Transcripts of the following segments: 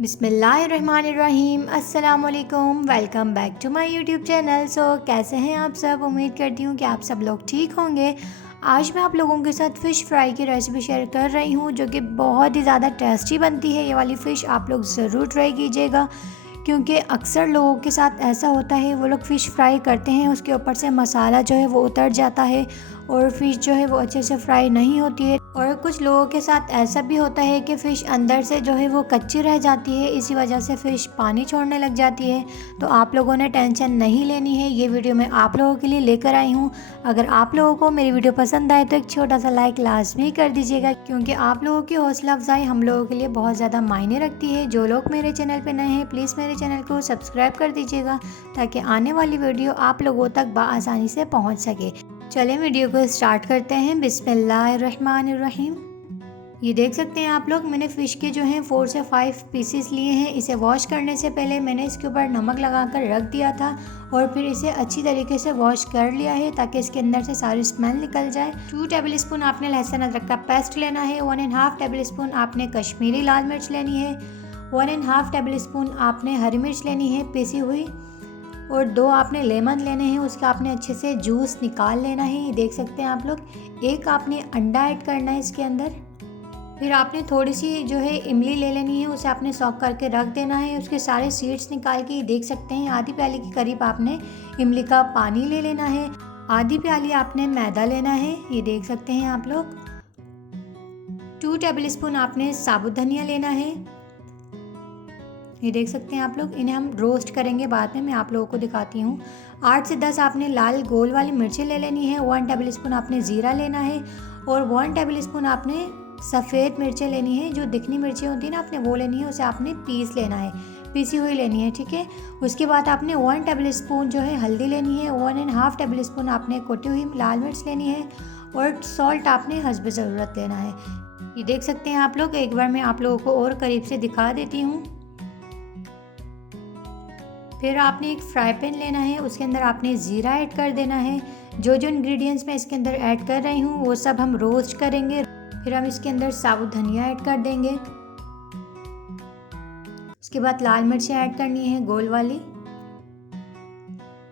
बिस्मिल्लाहिर्रहमानिर्रहीम। अस्सलाम वालेकुम। Welcome back to my YouTube channel. कैसे हैं आप सब? उम्मीद करती हूँ कि आप सब लोग ठीक होंगे। आज मैं आप लोगों के साथ फ़िश फ्राई की रेसिपी शेयर कर रही हूँ, जो कि बहुत ही ज़्यादा टेस्टी बनती है। ये वाली फ़िश आप लोग ज़रूर ट्राई कीजिएगा, क्योंकि अक्सर लोगों के साथ ऐसा होता है, वो लोग फ़िश फ्राई करते हैं, उसके ऊपर से मसाला जो है वो उतर जाता है और फ़िश जो है वो अच्छे से फ्राई नहीं होती है। और कुछ लोगों के साथ ऐसा भी होता है कि फ़िश अंदर से जो है वो कच्ची रह जाती है, इसी वजह से फ़िश पानी छोड़ने लग जाती है। तो आप लोगों ने टेंशन नहीं लेनी है, ये वीडियो मैं आप लोगों के लिए लेकर आई हूँ। अगर आप लोगों को मेरी वीडियो पसंद आए तो एक छोटा सा लाइक लाजमी कर दीजिएगा, क्योंकि आप लोगों की हौसला अफजाई हम लोगों के लिए बहुत ज़्यादा मायने रखती है। जो लोग मेरे चैनल पर नए हैं, प्लीज़ मेरे चैनल को सब्सक्राइब कर दीजिएगा, ताकि आने वाली वीडियो आप लोगों तक बआसानी से पहुँच सके। चलें वीडियो को स्टार्ट करते हैं। बिस्मिल्लाहिर्रहमानिर्रहीम। ये देख सकते हैं आप लोग, मैंने फ़िश के जो हैं 4 से 5 पीसेस लिए हैं। इसे वॉश करने से पहले मैंने इसके ऊपर नमक लगाकर रख दिया था और फिर इसे अच्छी तरीके से वॉश कर लिया है, ताकि इसके अंदर से सारी स्मेल निकल जाए। 2 टेबल स्पून आपने लहसुन अदरक का पेस्ट लेना है। 1.5 टेबल स्पून आपने कश्मीरी लाल मिर्च लेनी है। 1.5 टेबल स्पून आपने हरी मिर्च लेनी है पिसी हुई, और 2 आपने लेमन लेने हैं, उसका आपने अच्छे से जूस निकाल लेना है। ये देख सकते हैं आप लोग। एक आपने अंडा ऐड करना है इसके अंदर। फिर आपने थोड़ी सी जो है इमली ले लेनी है, उसे आपने सॉक करके रख देना है। उसके सारे सीड्स निकाल के, ये देख सकते हैं, आधी प्याली के करीब आपने इमली का पानी ले लेना है। आधी प्याली आपने मैदा लेना है, ये देख सकते हैं आप लोग। 2 टेबल स्पून आपने साबुत धनिया लेना है, ये देख सकते हैं आप लोग। इन्हें हम रोस्ट करेंगे बाद में, मैं आप लोगों को दिखाती हूँ। 8 से 10 आपने लाल गोल वाली मिर्चें ले लेनी है। 1 टेबल स्पून आपने ज़ीरा लेना है और 1 टेबल स्पून आपने सफ़ेद मिर्चें लेनी है। जो दिखनी मिर्चें होती है ना, आपने वो लेनी है, उसे आपने पीस लेना है, पीसी हुई लेनी है, ठीक है। उसके बाद आपने 1 टेबल स्पून जो है हल्दी लेनी है। 1.5 टेबल स्पून आपने कुटी हुई लाल मिर्च लेनी है और सॉल्ट आपने हस्ब ज़रूरत लेना है। ये देख सकते हैं आप लोग। एक बार मैं आप लोगों को और करीब से दिखा देती हूँ। फिर आपने एक फ्राई पैन लेना है, उसके अंदर आपने ज़ीरा ऐड कर देना है। जो जो इंग्रेडिएंट्स मैं इसके अंदर ऐड कर रही हूँ वो सब हम रोस्ट करेंगे। फिर हम इसके अंदर साबुत धनिया ऐड कर देंगे। उसके बाद लाल मिर्चें ऐड करनी है गोल वाली।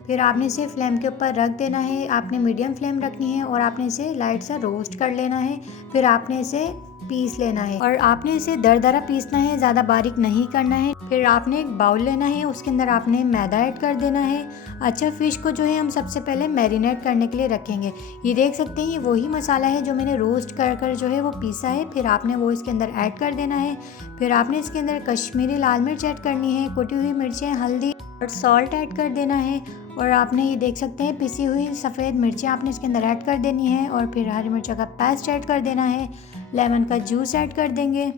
फिर आपने इसे फ्लेम के ऊपर रख देना है, आपने मीडियम फ्लेम रखनी है और आपने इसे लाइट सा रोस्ट कर लेना है। फिर आपने इसे पीस लेना है और आपने इसे दरदरा पीसना है, ज़्यादा बारीक नहीं करना है। फिर आपने एक बाउल लेना है, उसके अंदर आपने मैदा ऐड कर देना है। अच्छा, फ़िश को जो है हम सबसे पहले मैरिनेट करने के लिए रखेंगे। ये देख सकते हैं, ये वही मसाला है जो मैंने रोस्ट कर कर जो है वो पीसा है। फिर आपने वो इसके अंदर ऐड कर देना है। फिर आपने इसके अंदर कश्मीरी लाल मिर्च ऐड करनी है, कुटी हुई मिर्चें, हल्दी और सॉल्ट ऐड कर देना है। और आपने ये देख सकते हैं पिसी हुई सफ़ेद मिर्चें आपने इसके अंदर ऐड कर देनी है। और फिर हरी मिर्चों का पेस्ट ऐड कर देना है, लेमन का जूस ऐड कर देंगे,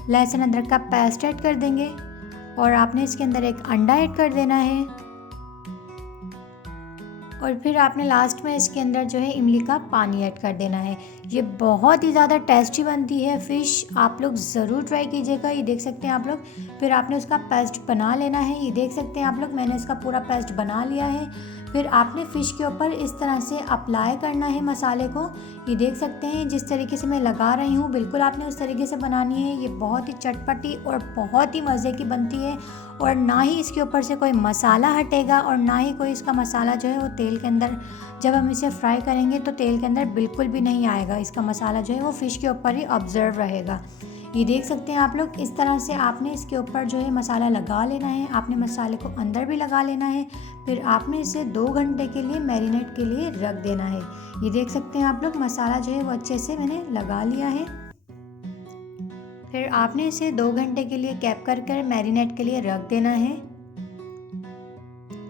लहसुन अदरक का पेस्ट ऐड कर देंगे और आपने इसके अंदर एक अंडा ऐड कर देना है। और फिर आपने लास्ट में इसके अंदर जो है इमली का पानी ऐड कर देना है। ये बहुत ही ज़्यादा टेस्टी बनती है फ़िश, आप लोग ज़रूर ट्राई कीजिएगा। ये देख सकते हैं आप लोग। फिर आपने उसका पेस्ट बना लेना है, ये देख सकते हैं आप लोग, मैंने इसका पूरा पेस्ट बना लिया है। फिर आपने फ़िश के ऊपर इस तरह से अप्लाई करना है मसाले को। ये देख सकते हैं जिस तरीके से मैं लगा रही हूँ, बिल्कुल आपने उस तरीके से बनानी है। ये बहुत ही चटपटी और बहुत ही मज़े की बनती है, और ना ही इसके ऊपर से कोई मसाला हटेगा और ना ही कोई इसका मसाला जो है वो तेल के अंदर, जब हम इसे फ्राई करेंगे तो तेल के अंदर बिल्कुल भी नहीं आएगा। इसका मसाला जो है वो फ़िश के ऊपर ही ऑब्जर्व रहेगा। ये देख सकते हैं आप लोग। इस तरह से आपने इसके ऊपर जो है मसाला लगा लेना है, आपने मसाले को अंदर भी लगा लेना है। फिर आपने इसे 2 घंटे के लिए मैरिनेट के लिए रख देना है। ये देख सकते हैं आप लोग, मसाला जो है वो अच्छे से मैंने लगा लिया है। फिर आपने इसे 2 घंटे के लिए कैप कर कर मैरिनेट के लिए रख देना है।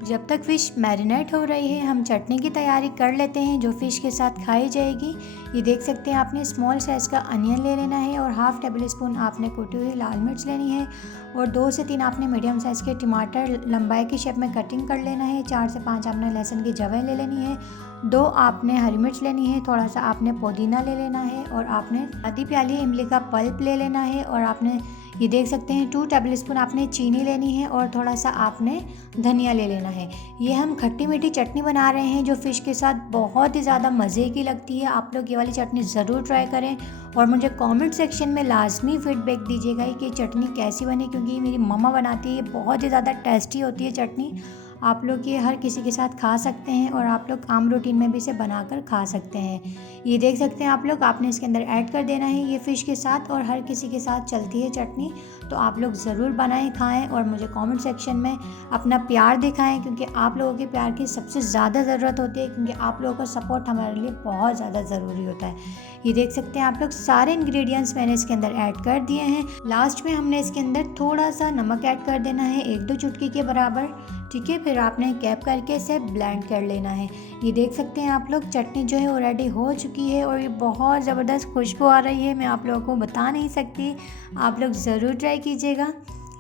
जब तक फ़िश मैरिनेट हो रही है, हम चटनी की तैयारी कर लेते हैं जो फ़िश के साथ खाई जाएगी। ये देख सकते हैं, आपने स्मॉल साइज़ का अनियन ले लेना है और 1/2 टेबल स्पून आपने कुटी हुई लाल मिर्च लेनी है और 2 से 3 आपने मीडियम साइज़ के टमाटर लंबाई की शेप में कटिंग कर लेना है। 4 से 5 आपने लहसुन की जवें ले लेनी है। 2 आपने हरी मिर्च लेनी है, थोड़ा सा आपने पुदीना ले लेना है और आपने आधी प्याली इमली का पल्प ले लेना है। और आपने ये देख सकते हैं 2 टेबल स्पून आपने चीनी लेनी है और थोड़ा सा आपने धनिया ले लेना है। ये हम खट्टी मीठी चटनी बना रहे हैं जो फ़िश के साथ बहुत ही ज़्यादा मज़े की लगती है। आप लोग ये वाली चटनी ज़रूर ट्राई करें और मुझे कमेंट सेक्शन में लाजमी फीडबैक दीजिएगा कि चटनी कैसी बनी, क्योंकि मेरी मम्मा बनाती है, बहुत ही ज़्यादा टेस्टी होती है चटनी। आप लोग ये हर किसी के साथ खा सकते हैं और आप लोग आम रूटीन में भी इसे बनाकर खा सकते हैं। ये देख सकते हैं आप लोग, आपने इसके अंदर ऐड कर देना है ये फ़िश के साथ, और हर किसी के साथ चलती है चटनी। तो आप लोग ज़रूर बनाएं, खाएं और मुझे कमेंट सेक्शन में अपना प्यार दिखाएं, क्योंकि आप लोगों के प्यार की सबसे ज़्यादा ज़रूरत होती है, क्योंकि आप लोगों का सपोर्ट हमारे लिए बहुत ज़्यादा ज़रूरी होता है। ये देख सकते हैं आप लोग, सारे इंग्रेडिएंट्स मैंने इसके अंदर ऐड कर दिए हैं। लास्ट में हमने इसके अंदर थोड़ा सा नमक ऐड कर देना है, 1-2 चुटकी के बराबर, ठीक है। फिर आपने कैप करके इसे ब्लेंड कर लेना है। ये देख सकते हैं आप लोग, चटनी जो है वो रेडी हो चुकी है और ये बहुत ज़बरदस्त खुशबू आ रही है, मैं आप लोगों को बता नहीं सकती। आप लोग ज़रूर ट्राई कीजिएगा।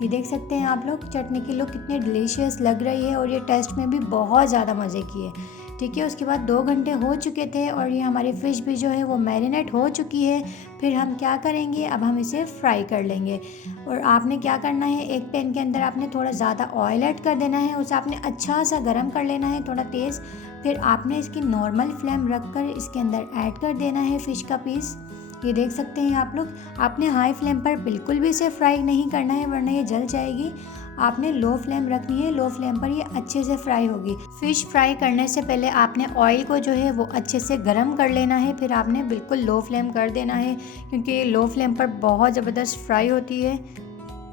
ये देख सकते हैं आप लोग, चटनी की लुक कितनी डिलीशियस लग रही है और ये टेस्ट में भी बहुत ज़्यादा मज़े की है, ठीक है। उसके बाद 2 घंटे हो चुके थे और ये हमारी फ़िश भी जो है वो मैरिनेट हो चुकी है। फिर हम क्या करेंगे, अब हम इसे फ्राई कर लेंगे। और आपने क्या करना है, एक पैन के अंदर आपने थोड़ा ज़्यादा ऑयल ऐड कर देना है, उसे आपने अच्छा सा गर्म कर लेना है, थोड़ा तेज़। फिर आपने इसकी नॉर्मल फ्लेम रख कर इसके अंदर ऐड कर देना है फ़िश का पीस। ये देख सकते हैं आप लोग, आपने हाई फ्लेम पर बिल्कुल भी इसे फ्राई नहीं करना है, वरना ये जल जाएगी। आपने लो फ्लेम रखनी है, लो फ्लेम पर ये अच्छे से फ्राई होगी। फ़िश फ्राई करने से पहले आपने ऑयल को जो है वो अच्छे से गर्म कर लेना है, फिर आपने बिल्कुल लो फ्लेम कर देना है, क्योंकि लो फ्लेम पर बहुत ज़बरदस्त फ्राई होती है।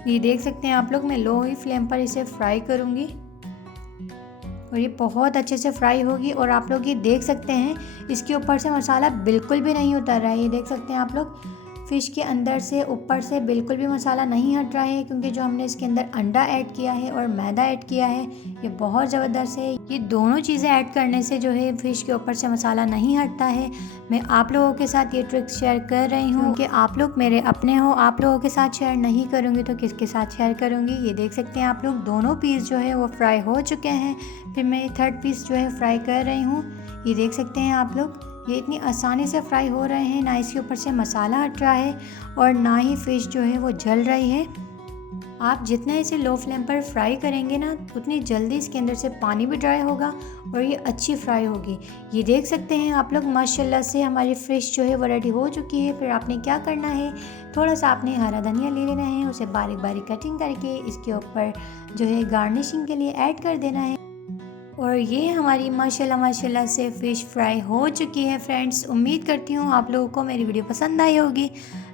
ये देख सकते हैं आप लोग, मैं लो ही फ्लेम पर इसे फ्राई करूँगी और ये बहुत अच्छे से फ्राई होगी। और आप लोग ये देख सकते हैं, इसके ऊपर से मसाला बिल्कुल भी नहीं उतर रहा है। ये देख सकते हैं आप लोग, फ़िश के अंदर से ऊपर से बिल्कुल भी मसाला नहीं हट रहा है, क्योंकि जो हमने इसके अंदर अंडा ऐड किया है और मैदा ऐड किया है, ये बहुत ज़बरदस्त है। ये दोनों चीज़ें ऐड करने से जो है फ़िश के ऊपर से मसाला नहीं हटता है। मैं आप लोगों के साथ ये ट्रिक शेयर कर रही हूँ कि आप लोग मेरे अपने हो, आप लोगों के साथ शेयर नहीं करूँगी तो किसके साथ शेयर करूँगी। ये देख सकते हैं आप लोग, दोनों पीस जो है वो फ्राई हो चुके हैं। फिर मैं 3rd पीस जो है फ्राई कर रही हूँ। ये देख सकते हैं आप लोग, ये इतनी आसानी से फ्राई हो रहे हैं, ना इसके ऊपर से मसाला हट रहा है और ना ही फ़िश जो है वो जल रही है। आप जितना इसे लो फ्लेम पर फ्राई करेंगे ना, उतनी जल्दी इसके अंदर से पानी भी ड्राई होगा और ये अच्छी फ्राई होगी। ये देख सकते हैं आप लोग, माशाल्लाह से हमारी फ़िश जो है वो रेडी हो चुकी है। फिर आपने क्या करना है, थोड़ा सा आपने हरा धनिया ले लेना है, उसे बारीक बारीक कटिंग करके इसके ऊपर जो है गार्निशिंग के लिए ऐड कर देना है। और ये हमारी माशाल्लाह से फ़िश फ्राई हो चुकी है। फ्रेंड्स, उम्मीद करती हूँ आप लोगों को मेरी वीडियो पसंद आई होगी।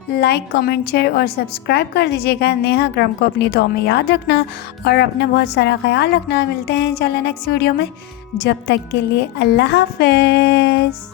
लाइक, कमेंट, शेयर और सब्सक्राइब कर दीजिएगा। नेहा अकरम को अपनी दुआ में याद रखना और अपना बहुत सारा ख्याल रखना। मिलते हैं इंशाल्लाह नेक्स्ट वीडियो में, जब तक के लिए अल्लाह हाफ़िज़।